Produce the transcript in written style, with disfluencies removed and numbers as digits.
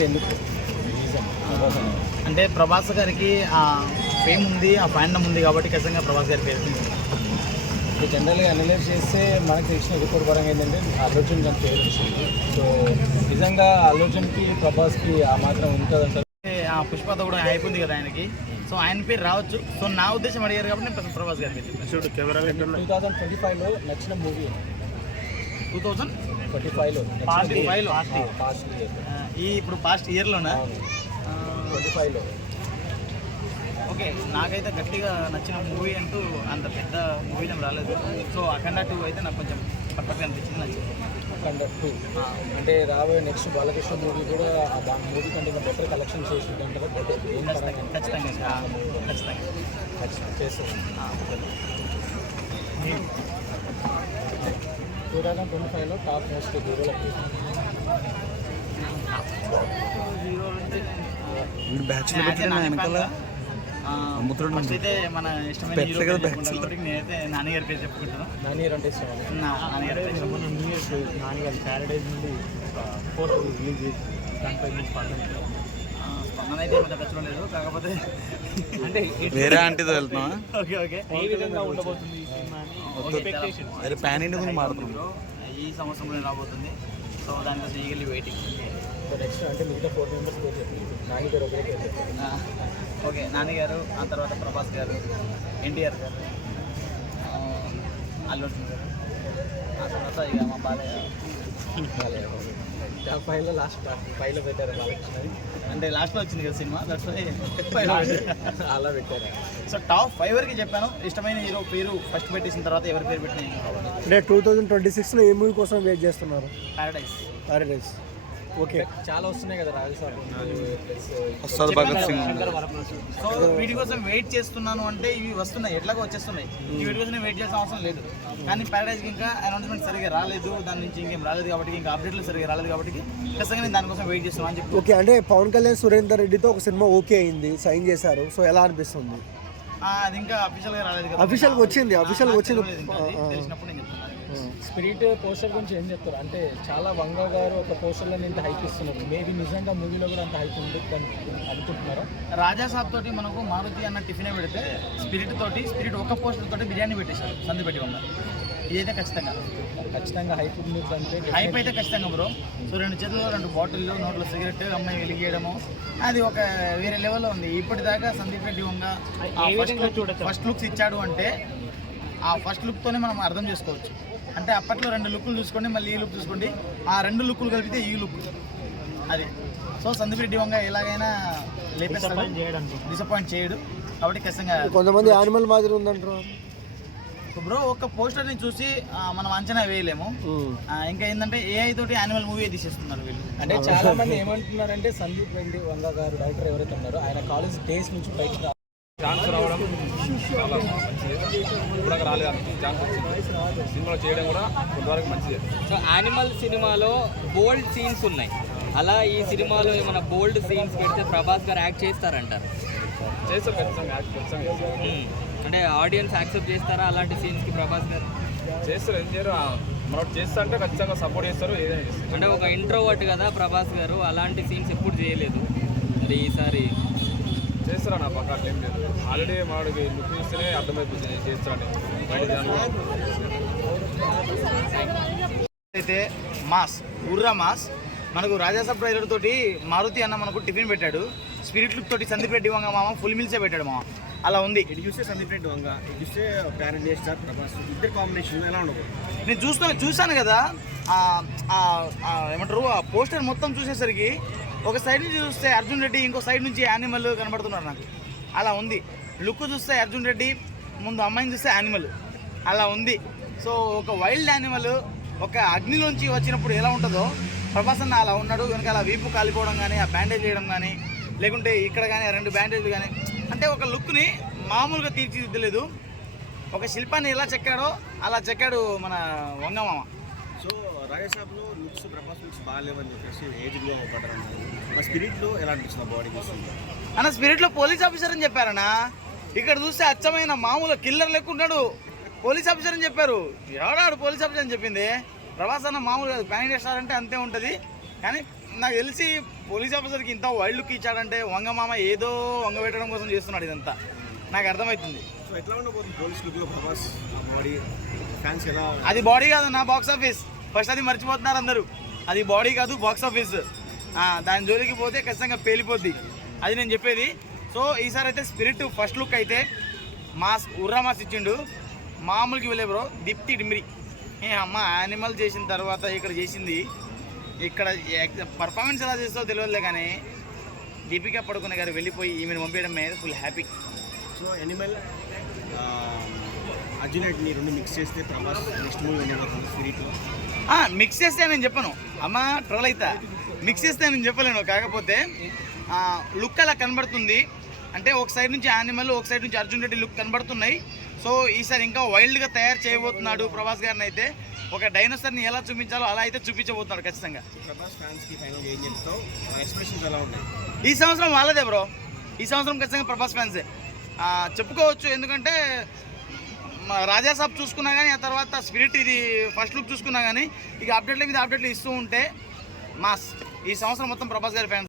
అంటే ఎందుకు అంటే ప్రభాస్ గారికి ఆ ఫేమ్ ఉంది, ఆ ఫ్యాండమ్ ఉంది కాబట్టి ఖచ్చితంగా ప్రభాస్ గారి పేరు జనరల్గా అనలైజ్ చేస్తే మనకు తెలిసిన రిపోర్ట్ పరంగా ఏంటంటే అల్లు అర్జున్ తన ఫేవరెట్ ఇస్తుంది. సో నిజంగా అల్లు అర్జున్కి ప్రభాస్కి ఆ మాత్రం ఉంటుందంటారు. ఆ పుష్పతో కూడా హైప్ ఉంది కదా ఆయనకి, సో ఆయన పేరు రావచ్చు. సో నా ఉద్దేశం అడిగారు కాబట్టి నేను ప్రభాస్ గారి పేరు చూడు. 2025లో నచ్చిన మూవీ 2025లో ఈ ఇప్పుడు పాస్ట్ ఇయర్లోనా 25లో ఓకే. నాకైతే గట్టిగా నచ్చిన మూవీ అంటూ అంత పెద్ద మూవీలో రాలేదు. సో అఖండ 2 అయితే నాకు కొంచెం పర్ఫెక్ట్గా అనిపించింది, నచ్చింది. అఖండ 2 అంటే రాబోయే నెక్స్ట్ బాలకృష్ణ మూవీ కూడా ఆ మూవీ కంటే బెటర్ కలెక్షన్ చేసింది అంటారా? ఖచ్చితంగా చేస్తుంది. 2025లో టాప్ మోస్ట్ హీరోలు ఫస్ట్ అయితే మన ఇష్టమైన హీరో కాబట్టి నేనైతే నాని గారి పేరు చెప్పుకుంటాను. నాని గారు అంటే ఇష్టం. నాని గారి నాని గారి ప్యారడైజ్ నుండి 4 రిలీజ్ దానిపై స్పందన అయితే కొంచెం ఖర్చులో లేదు, కాకపోతే అంటే వేరే ఆంటీతో వెళ్తున్నావా? ఓకే ఏ విధంగా ఉండబోతుంది ఈ సినిమాని? ప్యాన్ ఇండియా గురించి మాట్లాడుతున్నాం. ఈ సంవత్సరంలో రాబోతుంది. సో దానికోసం ఈగల్లీ వెయిటింగ్. నెక్స్ట్ అంటే మిగతా 4 మెంబర్స్ నాని గారు ఓకే. నాని గారు, ఆ తర్వాత ప్రభాస్ గారు, ఎన్టీఆర్ గారు, అల్లు అర్జున్ గారు, ఆ తర్వాత ఇక మా బాలయ్య. టాప్ 5లో లాస్ట్ 5లో పెట్టారు బాలకృష్ణ. అంటే లాస్ట్లో వచ్చింది కదా సినిమా, దట్స్ అలా పెట్టారు. సో టాప్ 5 వరకు చెప్పాను. ఇష్టమైన హీరో పేరు ఫస్ట్ పెట్టేసిన తర్వాత ఎవరి పేరు పెట్టిన అంటే 2026లో ఏ మూవీ కోసం వెయిట్ చేస్తున్నారు? ప్యారడైజ్. ఓకే, చాలా వస్తున్నాయి కదా రాజసాబ్ భగత్ సింగ్. సో వీటి కోసం వెయిట్ చేస్తున్నాను అంటే ఇవి వస్తున్నాయి, ఎట్లాగో వచ్చేస్తున్నాయి. వీటి కోసం వెయిట్ చేసిన అవసరం లేదు. కానీ ప్యారడైజ్కి ఇంకా అనౌన్స్మెంట్ సరిగా రాలేదు, దాని నుంచి ఇంకేం రాలేదు కాబట్టి, ఇంకా అప్డేట్లు సరిగా రాలేదు కాబట్టి ఖచ్చితంగా నేను దానికోసం వెయిట్ చేస్తున్నాను అని చెప్పి. ఓకే, అంటే పవన్ కళ్యాణ్ సురేందర్ రెడ్డితో ఒక సినిమా ఓకే అయింది, సైన్ చేశారు. సో ఎలా అనిపిస్తుంది? అది ఇంకా అఫీషియల్గా రాలేదు కదా. అఫీషియల్గా వచ్చింది. తెలిసినప్పుడు నేను చెప్తున్నాను. స్పిరిట్ పోస్టర్ గురించి ఏం చెప్తారు? అంటే చాలా వంగ గారు ఒక పోస్టర్లో ఇంత హైప్ ఇస్తున్నారు. మేబీ నిజంగా మూవీలో కూడా అంత హైప్ ఉంటుంది అనుకుంటున్నారా? రాజా సాబ్ తోటి మనకు మారుతి అన్న టిఫినే పెడితే స్పిరిట్ ఒక పోస్టర్ తోటి బిర్యానీ పెట్టేశారు సందు పెట్టి ఉన్నారు. ఇదైతే ఖచ్చితంగా హైప్ ఉంది అంటే హైప్ అయితే ఖచ్చితంగా బ్రో. సో 2 చేతుల్లో 2 బాటిల్లో, నోట్లో సిగరెట్, అమ్మాయి వెలిగేయడము, అది ఒక వేరే లెవెల్లో ఉంది. ఇప్పటిదాకా సందీప్ రెడ్డి వంగ ఫస్ట్ లుక్స్ ఇచ్చాడు అంటే ఆ ఫస్ట్ లుక్తోనే మనం అర్థం చేసుకోవచ్చు. అంటే అప్పట్లో 2 లుక్లు చూసుకోండి, మళ్ళీ ఈ లుక్ చూసుకోండి, ఆ 2 లుక్లు కలిపితే ఈ లుక్ అది. సో సందీప్ రెడ్డి వంగ ఎలాగైనా లేపేస్తాడు, డిసప్పాయింట్ చేయడు కాబట్టి ఖచ్చితంగా. కొంతమంది యానిమల్ మాదిరి ఉందంటారు బ్రో. ఒక పోస్టర్ని చూసి మనం అంచనా వేయలేము. ఇంకా ఏంటంటే ఏఐ తోటి యానిమల్ మూవీ తీసేస్తున్నారు వీళ్ళు. అంటే చాలా మంది ఏమంటున్నారంటే సందీప్ రెడ్డి వంగ గారు డైరెక్టర్ ఎవరైతే ఉన్నారో ఆయన కాలేజ్ డేస్ నుంచి బయటకు ఛాన్స్ రావడం చాలా మంచిది. ఇప్పుడు రాలేదు ఛాన్స్ వచ్చింది, సినిమాలో చేయడం కూడా కొంతవరకు మంచిది. సో యానిమల్ సినిమాలో బోల్డ్ సీన్స్ ఉన్నాయి, అలా ఈ సినిమాలో ఏమైనా బోల్డ్ సీన్స్ పెడితే ప్రభాస్ గారు యాక్ట్ చేస్తారంటారు? చేస్తారు ఖచ్చితంగా, అంటే ఆడియన్స్ యాక్సెప్ట్ చేస్తారా అలాంటి సీన్స్కి? ప్రభాస్ గారు చేస్తారు, ఏం చేయరు. మనోటి చేస్తా అంటే ఖచ్చితంగా సపోర్ట్ చేస్తారు, ఏదైనా చేస్తారు. అంటే ఒక ఇంట్రోవర్ట్ కదా ప్రభాస్ గారు, అలాంటి సీన్స్ ఎప్పుడు చేయలేదు, మరి ఈసారి చేస్తారా? నా పక్క అట్లేం లేదు. ఆల్రెడీ మనకి లుక్ చూస్తేనే అర్థమైపోతుంది చేస్తారని. అయితే మాస్ ఉర్రా మాస్. మనకు రాజాసాబ్ ట్రైలర్ తోటి మారుతి అన్న మనకు టిఫిన్ పెట్టాడు, స్పిరిట్ లుక్ తోటి సందీప్ రెడ్డి వంగ మామ ఫుల్ మీల్సే పెట్టాడు మామ. అలా ఉంది. ఇది చూస్తే సందీప్ రెడ్డి వంగ, ఇది చూస్తే ప్యారడైజ్ స్టార్ ప్రభాస్, ఇద్దరు కాంబినేషన్ ఎలా ఉండకూడదు. నేను చూశాను కదా, ఏమంటారు ఆ పోస్టర్ మొత్తం చూసేసరికి ఒక సైడ్ నుంచి చూస్తే అర్జున్ రెడ్డి, ఇంకో సైడ్ నుంచి యానిమల్ కనబడుతున్నారు నాకు. అలా ఉంది లుక్. చూస్తే అర్జున్ రెడ్డి, ముందు అమ్మాయిని చూస్తే యానిమల్, అలా ఉంది. సో ఒక వైల్డ్ యానిమల్ ఒక అగ్నిలోంచి వచ్చినప్పుడు ఎలా ఉంటుందో ప్రభాస్ అన్న అలా ఉన్నాడు. వెనకాల వీపు కాలిపోవడం కానీ, ఆ బ్యాండేజ్ చేయడం కానీ, లేకుంటే ఇక్కడ కానీ 2 బ్యాండేజ్లు కానీ, అంటే ఒక లుక్ని మామూలుగా తీర్చిదిద్దలేదు. ఒక శిల్పాన్ని ఎలా చెక్కాడో అలా చెక్కాడు మన వంగమామ. సో రాజసాబ్లో లుక్స్ ప్రభాస్ లుక్స్ బాగాలేవని చెప్పేసి ఏజ్లో పడ్డారు. మా స్పిరిట్లో ఎలా అనిపిస్తుంది బాడీ అన్న? స్పిరిట్లో పోలీస్ ఆఫీసర్ అని చెప్పారన్నా. ఇక్కడ చూస్తే అచ్చమైన మామూలు కిల్లర్ లెక్కున్నాడు, పోలీస్ ఆఫీసర్ అని చెప్పారు. ఎవడాడు పోలీస్ ఆఫీసర్ అని చెప్పింది? ప్రభాస్ అన్న మామూలు కాదు, ప్యాన్ ఇండియా స్టార్ అంటే అంతే ఉంటుంది. కానీ నాకు తెలిసి పోలీస్ ఆఫీసర్కి ఇంత వైల్డ్ లుక్ ఇచ్చాడంటే వంగమామ ఏదో వంగ పెట్టడం కోసం చేస్తున్నాడు ఇదంతా నాకు అర్థమవుతుంది. సో ఎట్లా ఉండబోతుంది పోలీస్ లుక్లో ప్రభాస్ బాడీ ఫ్యాన్స్ ఎలా? అది బాడీ కాదు నా బాక్స్ ఆఫీస్, ఫస్ట్ అది మర్చిపోతున్నారు అందరూ. అది బాడీ కాదు బాక్స్ ఆఫీస్. దాని జోలికి పోతే ఖచ్చితంగా పేలిపోద్ది, అది నేను చెప్పేది. సో ఈసారి అయితే స్పిరిట్ ఫస్ట్ లుక్ అయితే మాస్ ఉర్రా మాస్ ఇచ్చిండు, మామూలుకి వెళ్ళే బ్రో. దిప్తి డిమిరి అమ్మ యానిమల్ చేసిన తర్వాత ఇక్కడ చేసింది, ఇక్కడ పర్ఫార్మెన్స్ ఎలా చేస్తావో తెలియదులే కానీ దీపికా పడుకునే గారు వెళ్ళిపోయి ఈమెను పంపించడం మీద full happy. So animal Arjun రెడ్డిని రెండు మిక్స్ చేస్తే ప్రభాస్ నెక్స్ట్ మూవీ ఉండబోతుంది స్పిరిట్లో. మిక్స్ చేస్తే నేను చెప్పను అమ్మ, ట్రోల్ అవుతా. మిక్స్ చేస్తే నేను చెప్పలేను, కాకపోతే లుక్ అలా కనబడుతుంది. అంటే ఒక సైడ్ నుంచి యానిమల్, ఒక సైడ్ నుంచి అర్జున్ రెడ్డి లుక్ కనబడుతున్నాయి. సో ఈసారి ఇంకా వైల్డ్గా తయారు చేయబోతున్నాడు ప్రభాస్ గారిని. అయితే ఒక డైనోసార్ని ఎలా చూపించాలో అలా అయితే చూపించబోతున్నాడు ఖచ్చితంగా. ప్రభాస్ ఫ్యాన్స్కి ఫైనల్ ఏం చెప్తావు? ఎక్స్ప్రెషన్స్ ఎలా ఉన్నాయి? ఈ సంవత్సరం వాళ్ళదే బ్రో, ఈ సంవత్సరం ఖచ్చితంగా ప్రభాస్ ఫ్యాన్సే చెప్పుకోవచ్చు. ఎందుకంటే రాజాసాబ్ చూసుకున్నా కానీ, ఆ తర్వాత స్పిరిట్ ఇది ఫస్ట్ లుక్ చూసుకున్నా కానీ, ఇక అప్డేట్ల మీద అప్డేట్లు ఇస్తూ ఉంటే మాస్. ఈ సంవత్సరం మొత్తం ప్రభాస్ గారి ఫ్యాన్స్.